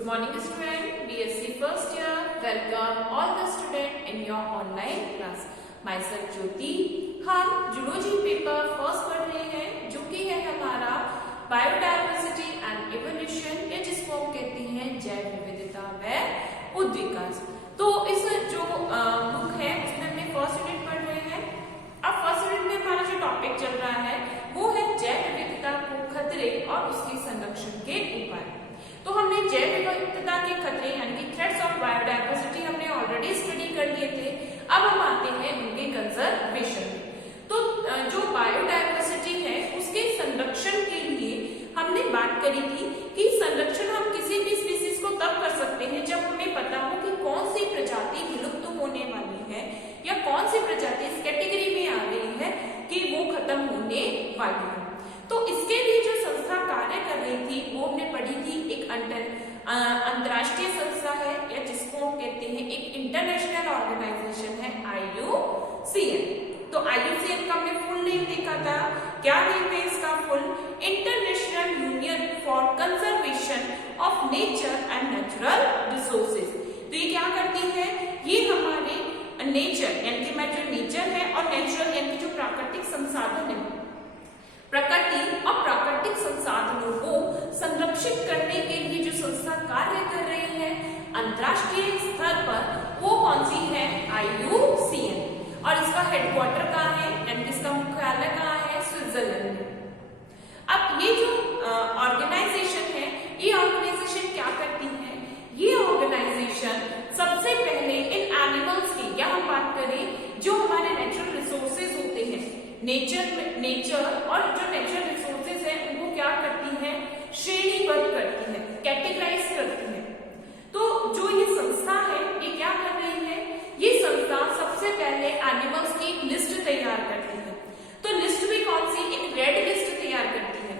Good morning student, BSc first year. Welcome all the student in your online class. Myself ज्योति. हम zoology paper first पढ़ रहे हैं जो कि है हमारा बायोडायवर्सिटी एंड इवोल्यूशन, या जिसको हम कहते हैं जैव विविधता व उद्विकास. तो इस जो बुक है उसमें हमने फर्स्ट यूनिट पढ़ रहे हैं. अब फर्स्ट यूनिट में हमारा जो टॉपिक चल रहा है वो है जैव विविधता को खतरे और उसके संरक्षण के उपाय. तो हमने जैव विविधता के खतरे यानी कि थ्रेट्स ऑफ बायोडायवर्सिटी हमने ऑलरेडी स्टडी कर लिए थे. अब हम आते हैं उनके कंजर्वेशन में. तो जो बायोडायवर्सिटी है उसके संरक्षण के लिए हमने बात करी थी कि संरक्षण हम किसी भी स्पीसीज को तब कर सकते हैं जब हमें पता हो कि कौन सी प्रजाति विलुप्त होने वाली है या कौन सी प्रजाति इस कैटेगरी में आ गई है कि वो खत्म होने वाली है. तो इसके लिए जो संस्था कार्य कर रही थी वो हमने पढ़ी थी. एक अंतरराष्ट्रीय संस्था है या जिसको हम कहते हैं एक इंटरनेशनल ऑर्गेनाइजेशन है IUCN. तो IUCN का हमने फुल नेम देखा था. क्या नेम है इसका full? International union for conservation of nature and natural resources. तो ये क्या करती है? ये हमारे नेचर यानी कि हमारे जो नेचर है और नेचुरल यानी कि जो प्राकृतिक संसाधन है, प्रकृति और प्राकृतिक संसाधनों को संरक्षित करने के लिए जो संस्था कार्य कर रही है अंतरराष्ट्रीय स्तर पर, वो कौन सी है? IUCN. और इसका हेडक्वार्टर कहाँ है यानी कि इसका मुख्यालय कहाँ है? स्विट्जरलैंड में. अब ये जो ऑर्गेनाइजेशन है, ये ऑर्गेनाइजेशन क्या करती है? ये ऑर्गेनाइजेशन सबसे पहले इन एनिमल्स की, या हम बात करें जो हमारे नेचुरल रिसोर्सेज होते हैं, नेचर और जो नेचुरल रिसोर्सेज है उनको क्या करती है? श्रेणीबद्ध करती है, कैटेगराइज करती है. तो जो ये संस्था है ये क्या कर रही है? ये संस्था सबसे पहले एनिमल्स की एक लिस्ट तैयार करती है. तो लिस्ट भी कौन सी? एक रेड लिस्ट तैयार करती है.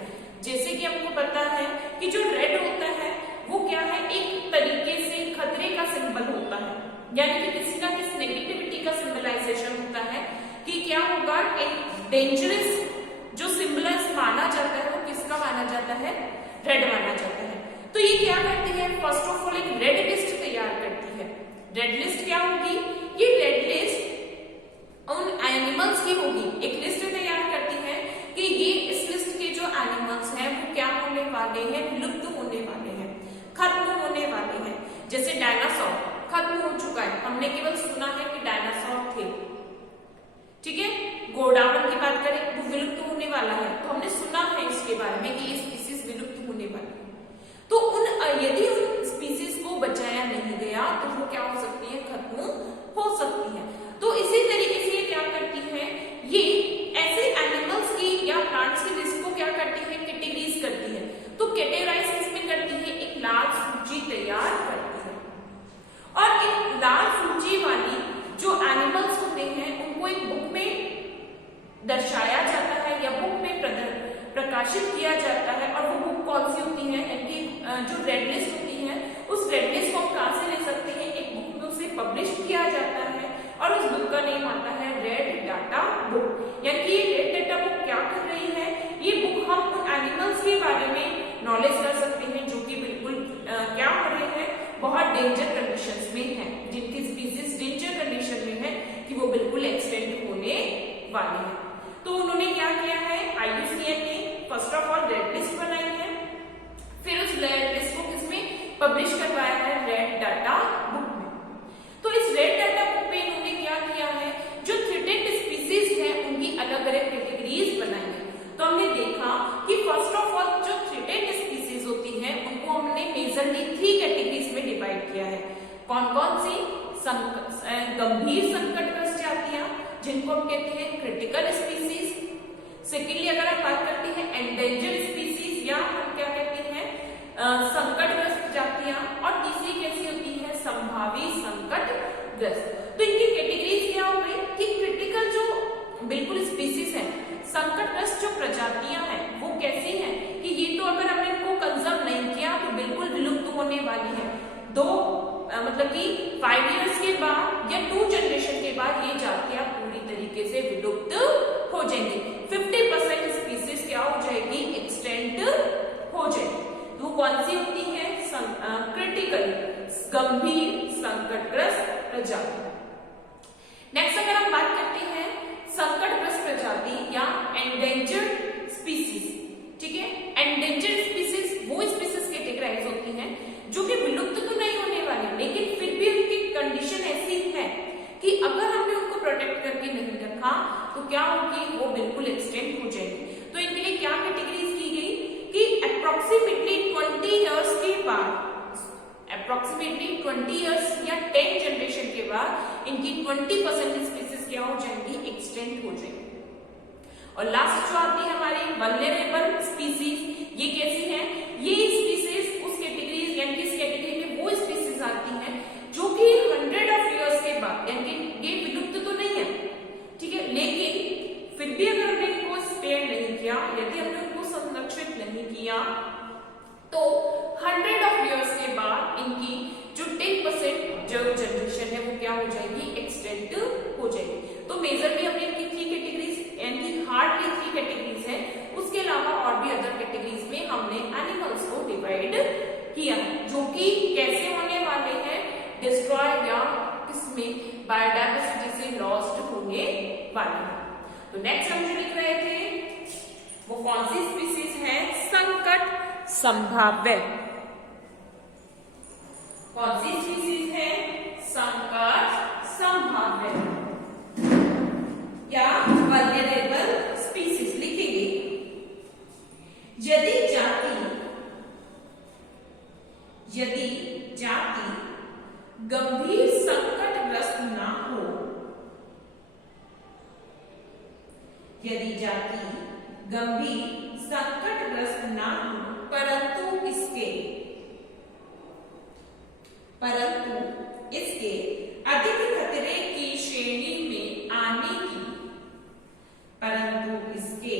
जैसे कि आपको पता है कि जो रेड होता है वो क्या है? एक तरीके से खतरे का सिंबल होता है, यानी कि किसी ना किसी नेगेटिविटी का सिंबलाइजेशन होता है कि क्या होगा? एक डेंजरस जो सिंबल्स माना जाता है वो किसका माना जाता है? रेड माना जाता है. तो ये क्या करती है? फर्स्ट ऑफ ऑल एक रेड लिस्ट तैयार करती है. रेड लिस्ट क्या होगी? ये रेड लिस्ट उन एनिमल्स की होगी. एक लिस्ट तैयार करती है कि ये इस लिस्ट के जो एनिमल्स हैं वो क्या होने वाले हैं? विलुप्त होने वाले हैं, खत्म होने वाले हैं. जैसे डायनासोर खत्म हो चुका है, हमने केवल सुना है कि डायनासोर थे, ठीक है. गोडावन की बात करें वो विलुप्त होने वाला है, तो हमने सुना है इसके बारे में कि ये स्पीसीज विलुप्त होने वाली है. तो यदि उन स्पीसीज को बचाया नहीं गया तो वो क्या हो सकती है? खत्म हो सकती है. तो इसी तरीके से ये क्या करती है? ये ऐसे एनिमल्स की या प्लांट्स की लिस्ट को क्या करती है? कैटेगरीज करती है. तो कैटेगराइज किसमें करती है? एक लाल सूची तैयार करती है. और इन लाल सूची वाली जो एनिमल्स होते हैं उनको एक बुक में दर्शाया जाता है या बुक में प्रकाशित किया जाता है. और वो बुक कौन सी होती है? यानी जो रेड लिस्ट होती है उस रेड लिस्ट को हम कहां से ले सकते हैं? एक बुक में उसे पब्लिश किया जाता है और उस बुक का नेम आता है रेड डाटा बुक. यानी कि ये रेड डाटा बुक क्या कर रही है? ये बुक हम उन एनिमल्स के बारे में नॉलेज कर सकते हैं जो कि बिल्कुल क्या हो रहे हैं? बहुत डेंजर कंडीशंस में है, जिनकी स्पीसीज डेंजर कंडीशन में है कि वो बिल्कुल एक्सटेंड होने वाली है. तो उन्होंने क्या किया है? IUCN ने first of all red list बनाई है, फिर उस रेड लिस्ट को किसमें पब्लिश करवाया है? रेड डाटा बुक में. तो इस रेड डाटा बुक में इन्होंने क्या किया है? जो थ्रेटेड स्पीसीज है उनकी अलग अलग कैटेगरीज बनाई है. तो हमने देखा कि फर्स्ट ऑफ ऑल जो थ्रेटेड स्पीसीज होती है उनको हमने मेजरली 3 कैटेगरीज में डिवाइड किया है. कौन कौन सी? गंभीर संकटग्रस्त जातियां जिनको हम कहते हैं क्रिटिकल स्पीसीज. सेकेंडली अगर हम बात करते हैं एंडेंजर्ड स्पीसीज या हम क्या कहते हैं? संकटग्रस्त जातियां. और तीसरी कैसी होती है? संभावी संकटग्रस्त. तो इनकी कैटेगरीज क्या हो गई कि क्रिटिकल जो बिल्कुल स्पीसीज है, संकटग्रस्त जो प्रजातियां हैं वो कैसी हैं कि ये तो अगर हमने इनको कंजर्व नहीं किया तो बिल्कुल विलुप्त होने वाली है. मतलब कि 5 इयर्स के बाद या 2 जनरेशन के बाद ये जातियां पूरी तरीके से विलुप्त हो जाएंगी. 50% स्पीसीज क्या हो जाएगी? एक्सटेंट हो जाएगी. तो कौन सी होती है? क्रिटिकल 20 इयर्स या 10 जनरेशन के बाद इनकी 20% स्पीसीज क्या हो जाएंगी, एक्सटेंट हो जाएंगी। और लास्ट जो आती है हमारी वल्नरेबल स्पीसीज, ये कैसी है, ये स्पीसीज उस कैटेगरी यानी किस कैटेगरी में वो स्पीसीज आती हैं जो कि 100 इयर्स के बाद यानी ये विलुप्त तो नहीं है, ठीक है, लेकिन फिर भी अगर हमने इनको स्पेयर नहीं किया, यदि हमने उनको संरक्षित नहीं किया तो 100 इयर्स के बाद इनकी जो 10% जो जनरेशन है वो क्या हो जाएगी, एक्सटेंट हो जाएगी। तो मेजर भी हमने इनकी 3 कैटेगरीज यानी हार्डली 3 कैटेगरीज है, उसके अलावा और भी अदर कैटेगरीज में हमने एनिमल्स को डिवाइड किया है, जो कि कैसे होने वाले हैं, डिस्ट्रॉय या किसमें बायोडाइवर्सिटी से लॉस्ट होने वाले हैं। तो नेक्स्ट हम जो लिख रहे थे वो कौन सी स्पीसीज है, संकट संभाव्य। कौन सी स्पीसीज है, संकट संभाव्य या वल्नरेबल स्पीसीज लिखेंगे। यदि जाति गंभीर संकटग्रस्त ना हो, यदि जाति गंभीर संकटग्रस्त ना हो, परंतु इसके अधिक खतरे की श्रेणी में आने की, परंतु इसके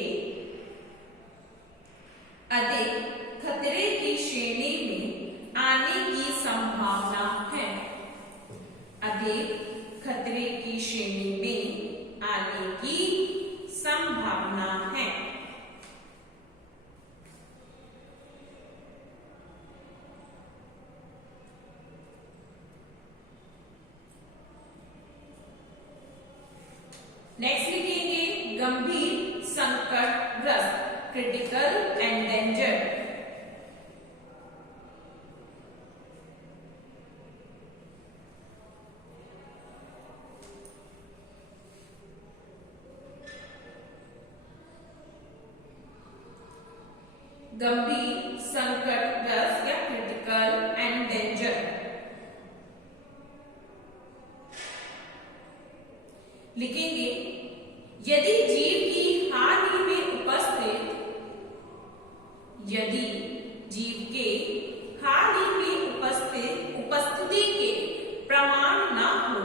अधिक खतरे की श्रेणी में आने की संभावना है, अधिक खतरे की श्रेणी में आने की संभावना है। नेक्स्ट लिखेंगे गंभीर संकटग्रस्त, क्रिटिकल एंडेंजर्ड। गंभीर संकटग्रस्त या क्रिटिकल एंडेंजर्ड लिखेंगे। यदि जीव की हाल ही में उपस्थित, यदि जीव के हाल ही में उपस्थिति के प्रमाण न हो,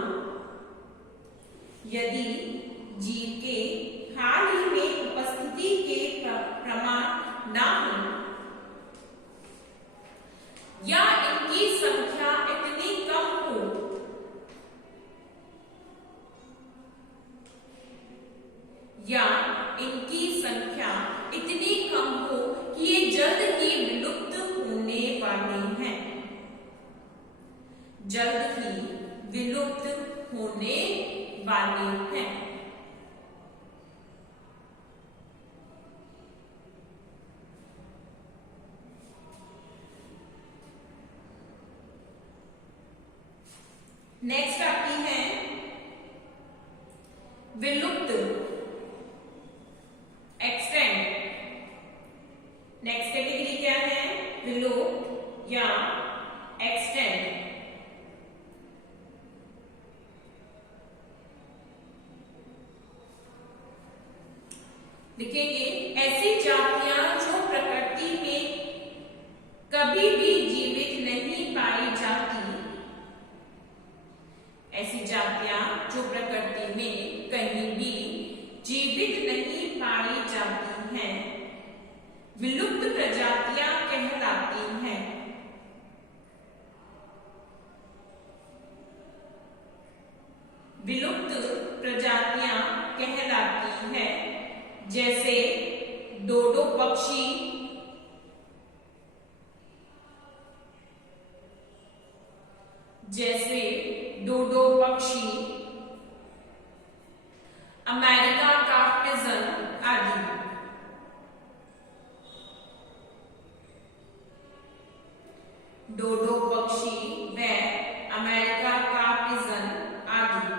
यदि जीव के हाल ही में उपस्थिति के प्रमाण न हो या इनकी संख्या इतनी कम हो, या इनकी संख्या इतनी कम हो कि ये जल्द ही विलुप्त होने वाले हैं, जल्द ही विलुप्त होने वाले हैं। नेक्स्ट आती है विलुप्त, एक्सटेंड। नेक्स्ट कैटेगरी क्या है, विलुप्त या एक्सटेंड। लिखेंगे ऐसी जातियां जो प्रकृति में कभी भी जीवित नहीं पाई जाती, ऐसी जातियां जो प्रकृति में कहीं भी जीवित नहीं पाई जाती हैं, विलुप्त प्रजातियां कहलाती हैं। विलुप्त प्रजातियां कहलाती हैं, जैसे डोडो पक्षी, जैसे डोडो पक्षी, अमेरिका का पिजन आदि। डोडो पक्षी व अमेरिका का पिजन आदि।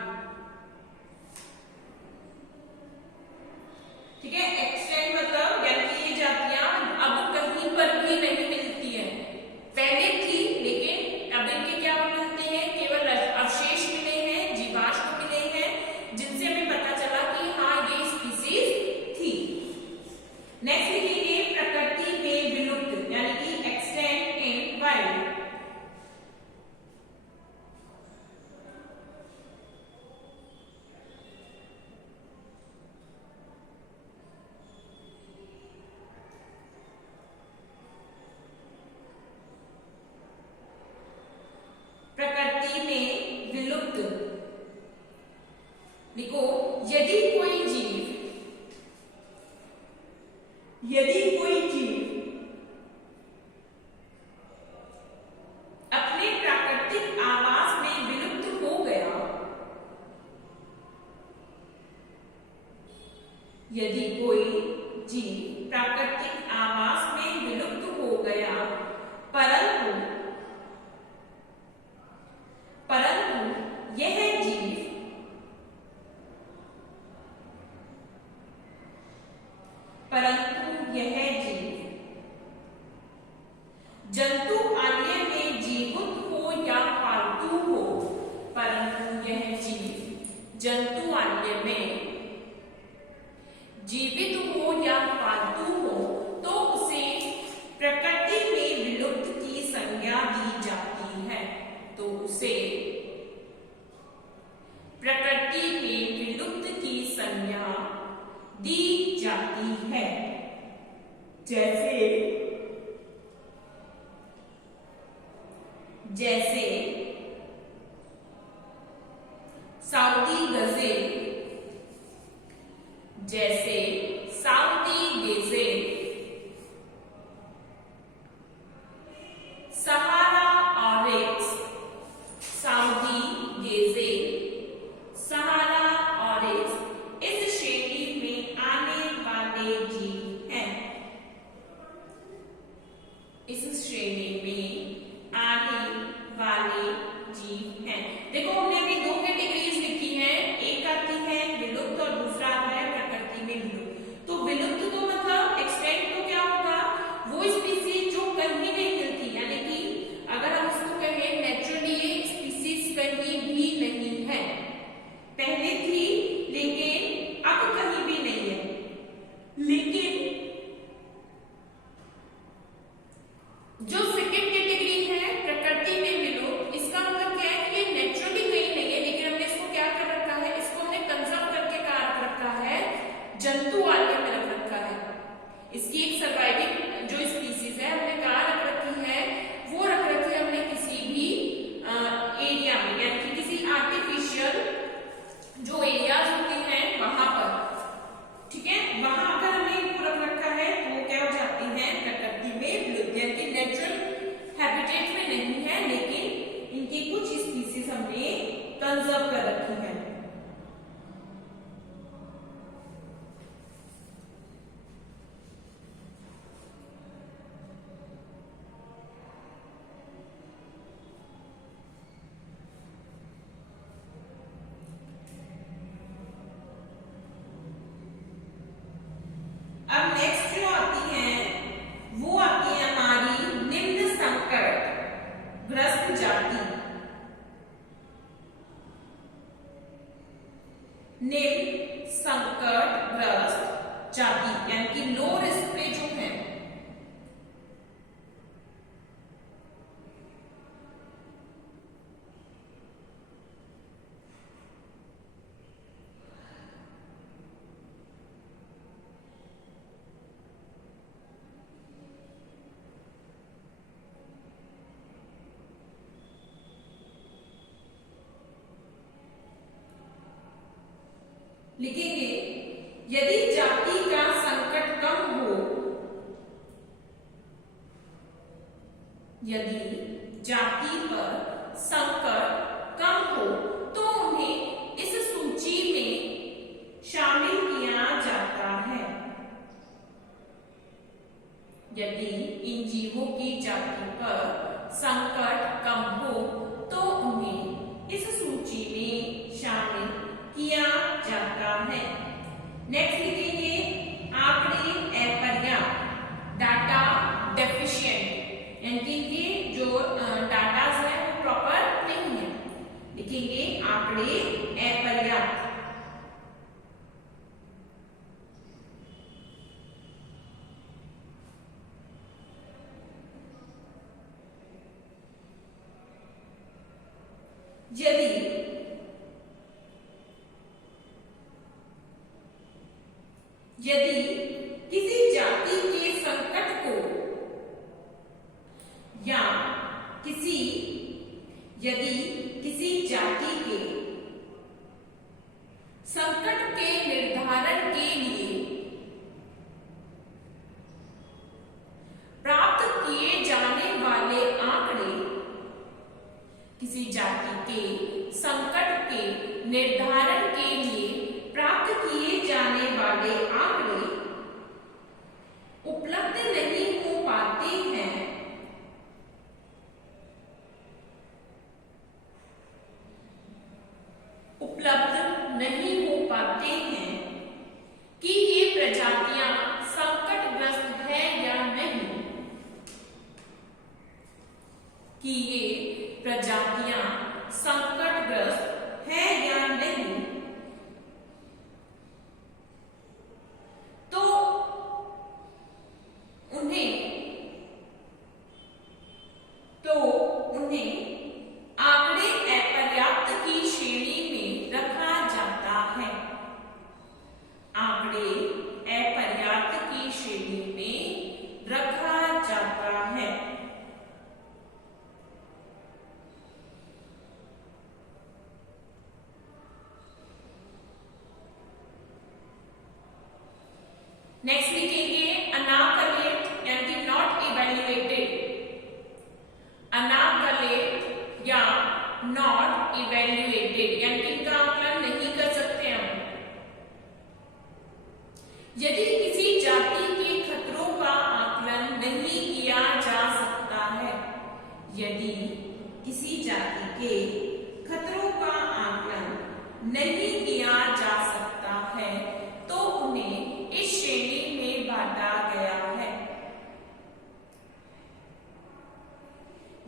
ठीक है, एक्सटेंड मतलब ये जातियां अब कहीं पर भी नहीं मिलती है, पहले थी लेकिन अब इनके क्या मिलते यदि कोई जीव अपने प्राकृतिक आवास में विलुप्त हो गया, यदि कोई जीव प्राकृतिक आवास में विलुप्त हो गया, परंतु यह जीव जंतु आल्य में जीवित हो या पालतू हो, परंतु यह जीव जंतु आल्य में जीवित हो या पालतू हो तो उसे प्रकृति में विलुप्त की संज्ञा दी जाती है। तो उसे प्रकृति में विलुप्त की संज्ञा दी जाती है। जैसे साउदी गजेल, सहारा ऑरिक्स, सहारा ऑरिक्स इस श्रेणी में आने वाले जीव हैं। इस श्रेणी में आने वाले जीव हैं। देखो हमने अभी दो कैटेगरीज लिखी हैं, एक आती है विलुप्त और दूसरा आता है प्रकृति में विलुप्त। तो विलुप्त तो मतलब एक्सटेंट तो क्या होगा, वो स्पीसीज जो कहीं नहीं मिलती, यानी कि अगर हम उसको कहें नेचुरली स्पीसीज कहीं भी नहीं है, पहले थी लेकिन अब कहीं भी नहीं है। लेकिन जो सेकंड कैटेगरी है प्रकृति में विलुप्त, इसका मतलब क्या है कि नेचुरली कहीं नहीं है, लेकिन हमने इसको क्या कर रखा है, इसको हमने कंजर्व करके क्या रख रखा है, जंतु आल्य में रख रखा है। इसकी एक सर्वाइविंग जो स्पीसीज है हमने कहाँ रख रखी है, वो रख रखी है हमने किसी भी एरिया में, यानी कि किसी आर्टिफिशियल जो एरियाज होते हैं वहां पर, ठीक है, वहां अगर हमने इनको रख रखा है तो वो क्या हो जाती है, प्रकृति में विलुप्त, यानी कि नेचुरल हैबिटेट में नहीं है, लेकिन इनकी कुछ स्पीसीज हमने कंजर्व कर रखी है। अब नेक्स्ट जो आती है वो आती है हमारी निम्न संकट ग्रस्त जाति। निम्न संकट ग्रस्त जाति यानी कि लो रिस्क पे जो है, लिखेंगे यदि जाति का संकट कम हो, यदि जाति पर संकट कम हो तो उन्हें इस सूची में शामिल किया जाता है। यदि इन जीवों की जाति पर संकट कम हो तो उन्हें इस सूची में शामिल किया जाता है। नेक्स्ट लिखेंगे आंकड़े अपर्याप्त, डाटा डेफिशिएंट, यानी कि इनके जो डाटाज है वो प्रॉपर नहीं है। लिखेंगे आंकड़े अपर्याप्त। यदि किसी जाति के संकट को या यदि किसी जाति के संकट के निर्धारण के लिए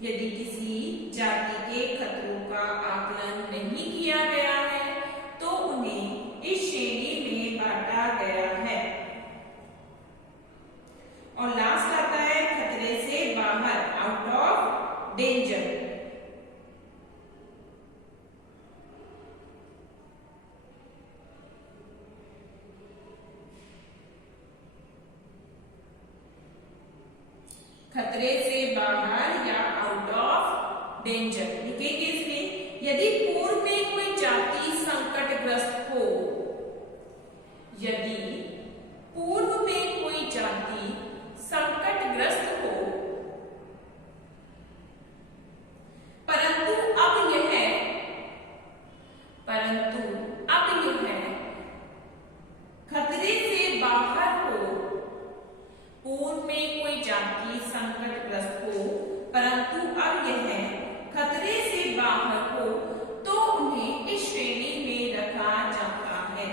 यदि किसी जाति के खतरों का आकलन नहीं किया गया है तो उन्हें इस श्रेणी में बांटा गया है। और लास्ट आता है खतरे से बाहर, आउट ऑफ डेंजर। खतरे से बाहर या आउट ऑफ डेंजर लिखेंगे इसमें। यदि पूर्व में कोई जाति संकटग्रस्त हो, यदि पूर्व में कोई जाति संकटग्रस्त हो, परंतु अब यह खतरे से बाहर हो, पूर्व में कोई जाति संकटग्रस्त हो परंतु अब यह खतरे से बाहर हो, तो उन्हें इस श्रेणी में रखा जाता है।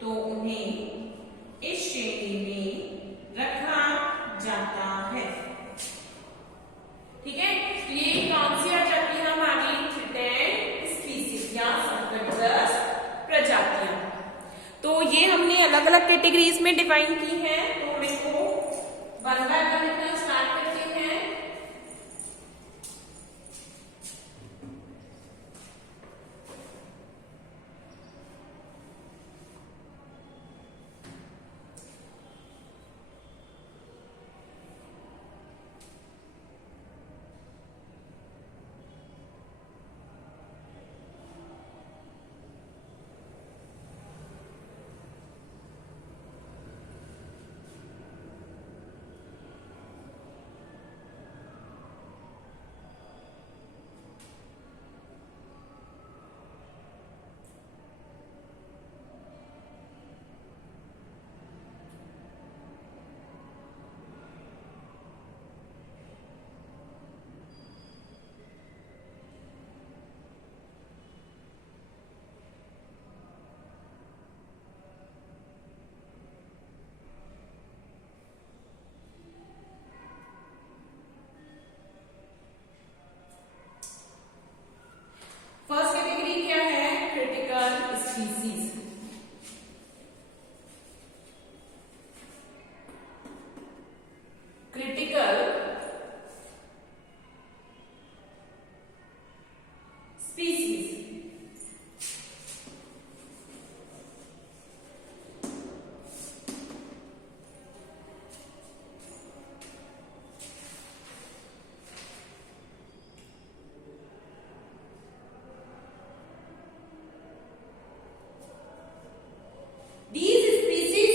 तो उन्हें इस श्रेणी में रखा जाता है। ठीक है, तो ये कौन सी आ जाती है हमारी थ्रेटेंड स्पीसीज या संकटग्रस्त प्रजातियां। तो ये हमने अलग अलग कैटेगरीज में डिफाइन की है। तो हम इसको वन बाय वन लिखना स्टार्ट करते हैं। फर्स्ट कैटेगरी क्या है? Critical species. Critical species These species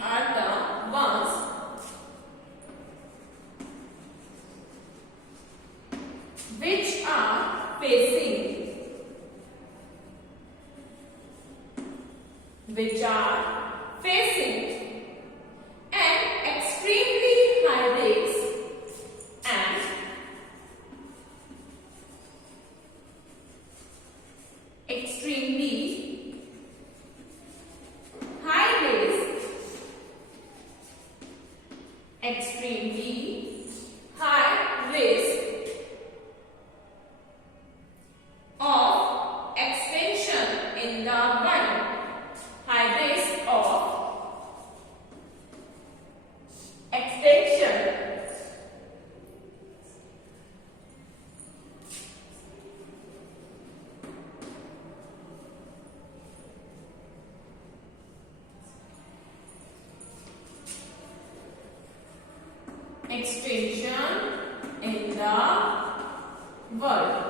are the ones which are facing an extremely high risk and extremely high risk of extinction in the wild. High risk of extinction in the world.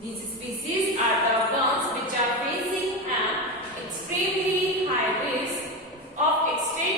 These species are the ones which are facing an extremely high risk of extinction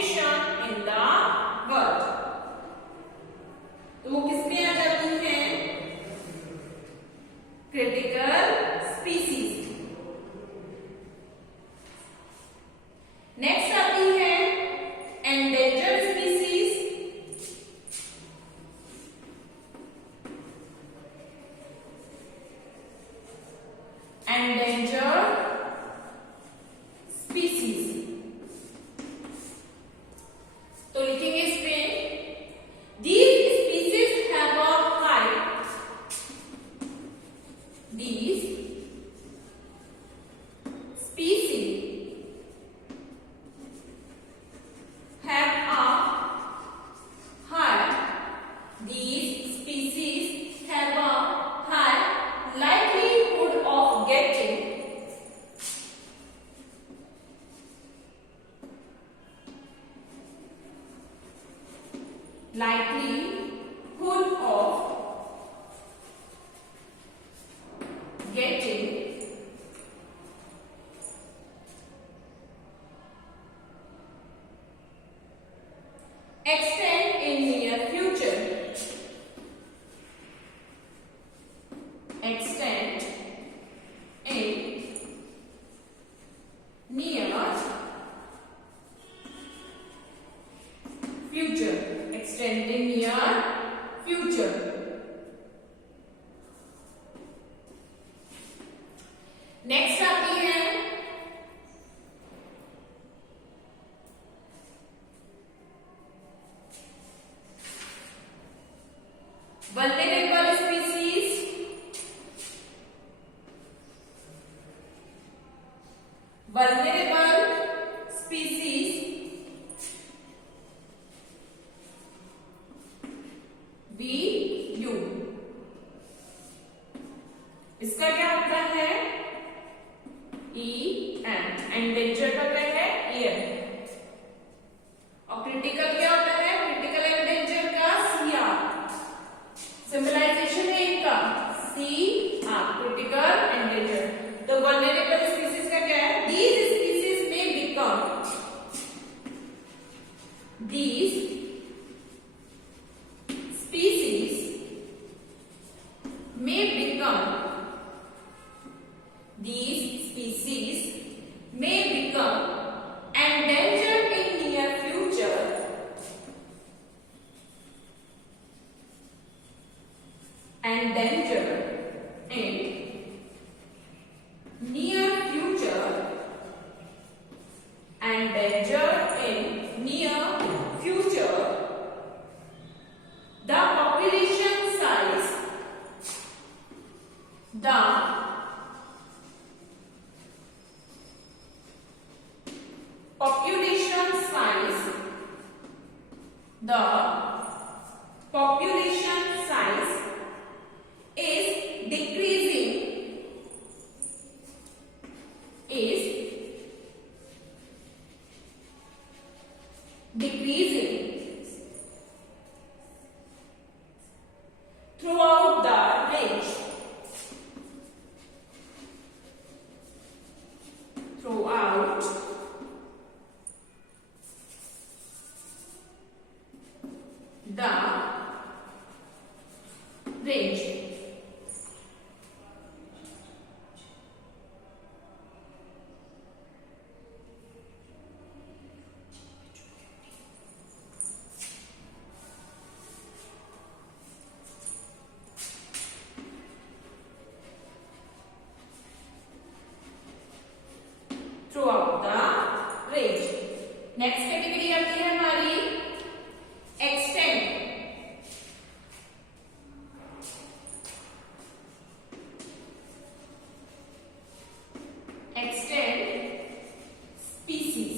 species have a high, these species have a high likelihood of getting extend in near future. Extend in near future. Extend in near future. Next आती है vulnerable species. Vulnerable species VU. इसका क्या होता है EN. Endanger का क्या है EN. और क्रिटिकल क्या होता है क्रिटिकल एंडेंजर का CR. सिंबलाइजेशन है इनका CR क्रिटिकल एंडेंजर. तो वल्नरेबल स्पीसीज का क्या है दीज स्पीसीज में become these species may become endangered in near future. Endangered in near future. Endangered in near future. The population size. The population size. The population size is decreasing. Is decreasing throughout the range. Throughout the range. Throughout the range. Next category आती है हमारी extend. Extend species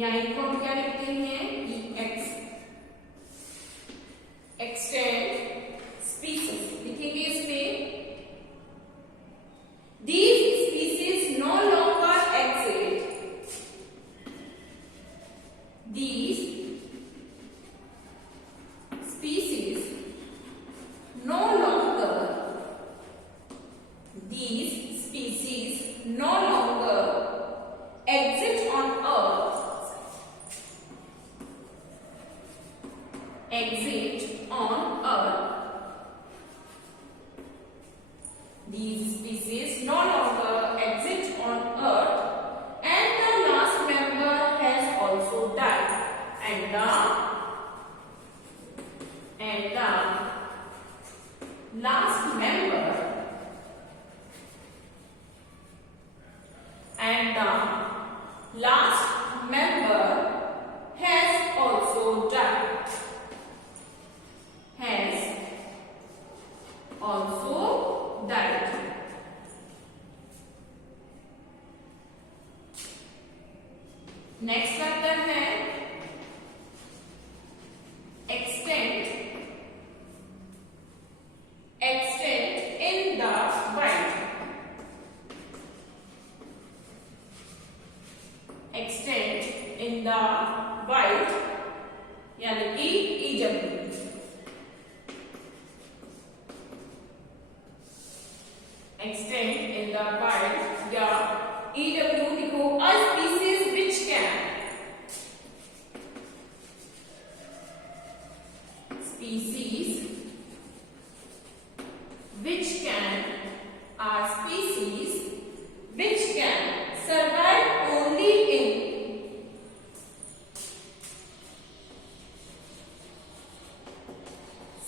या इनको हम क्या लिखते हैं EX. Extend species लिखेंगे इसमें these species no longer exist. These species no longer. These species no longer exist on Earth. Exist on Earth. These species no longer exist on Earth, and the last member has also died. And the last member and the next vector है extinct, extinct in the wild, extinct in the wild यानी कि EW. Extinct in the wild या EW लिखो, a species which can, species which can are species which can survive only in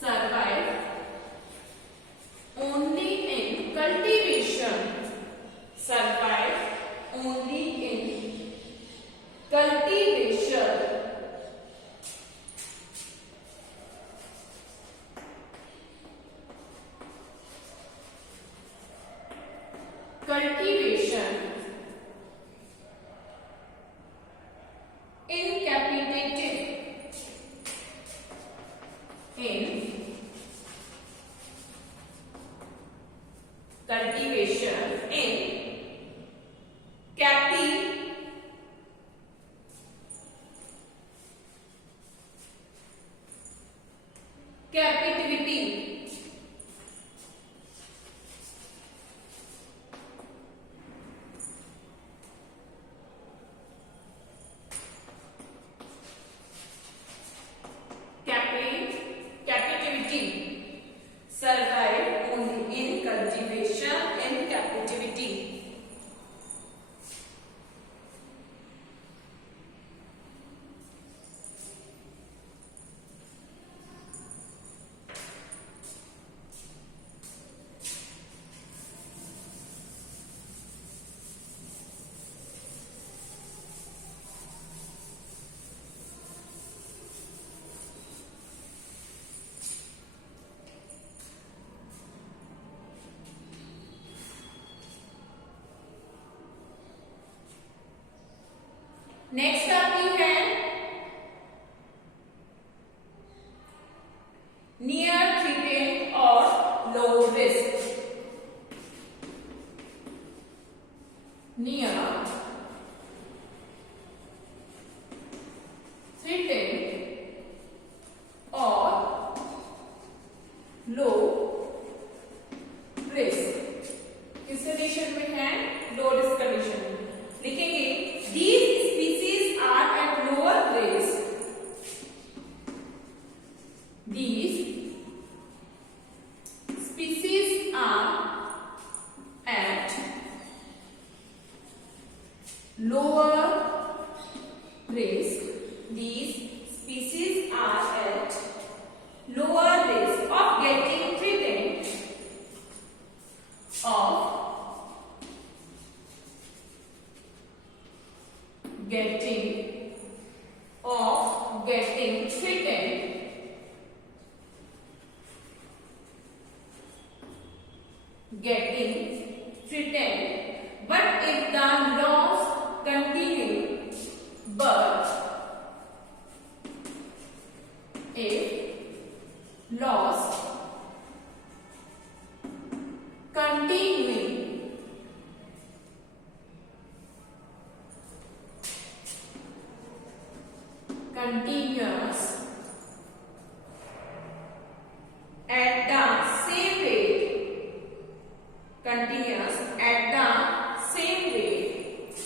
survive only in cultivation, survive only in cultivation, cultivation, incapacitated, in cultivation, in captivity, captivity, survive only in cultivation and captivity. Next आपकी है near threatened और low risk, near threatened और low risk, किस condition में है, low risk condition में लिखेंगे these species are at lower risk, these species are at lower risk, these species are at lower risk of getting threatened, of getting threatened, getting threatened, but if the loss continue, but if loss continuing, continuous at the same rate, continuous at the same rate,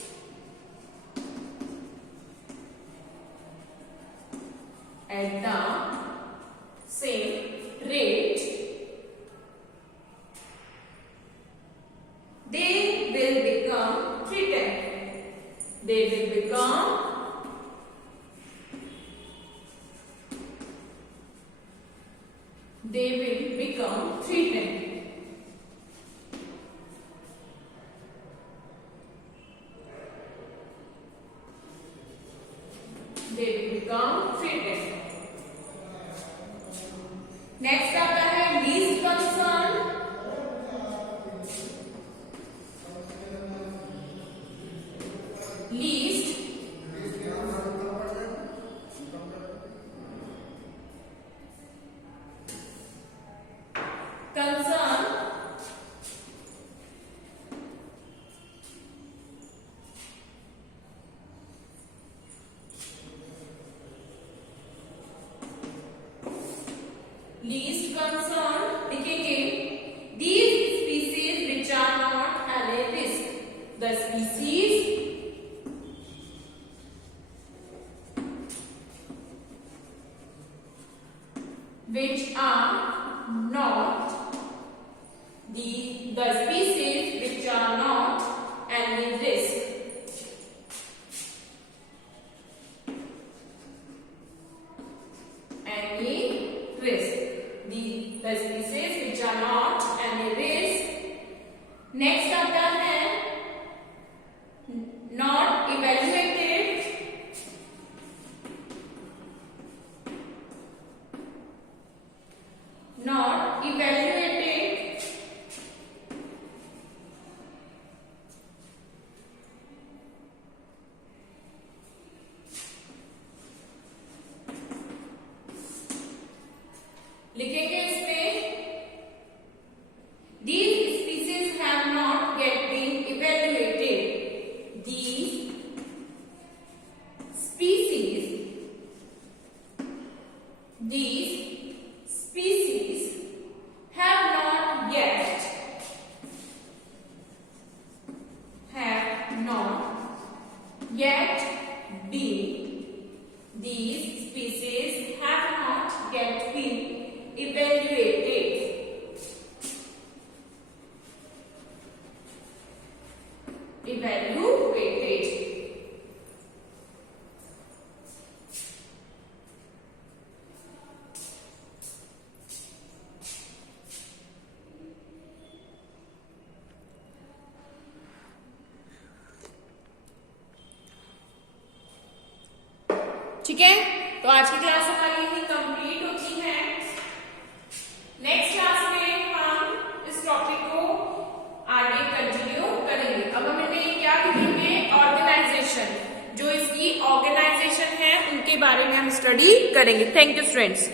at the same rate, they will become threatened, they will become threatened. They will become threatened. Next आता है least concern, least the species which are not the species which are not any risk. Any risk. The species which are not any risk. Next आता है not evaluated. Not evaluated. लिखेंगे इसमें these species have not yet been evaluated. These species have not yet been. These species have not yet been evaluated. ठीक है, तो आज की class हमारी यही कंप्लीट होती है। नेक्स्ट क्लास में हम इस टॉपिक को आगे कंटिन्यू करेंगे। अब हम इनमें क्या करेंगे, ऑर्गेनाइजेशन, जो इसकी ऑर्गेनाइजेशन है उनके बारे में हम स्टडी करेंगे। Thank you students.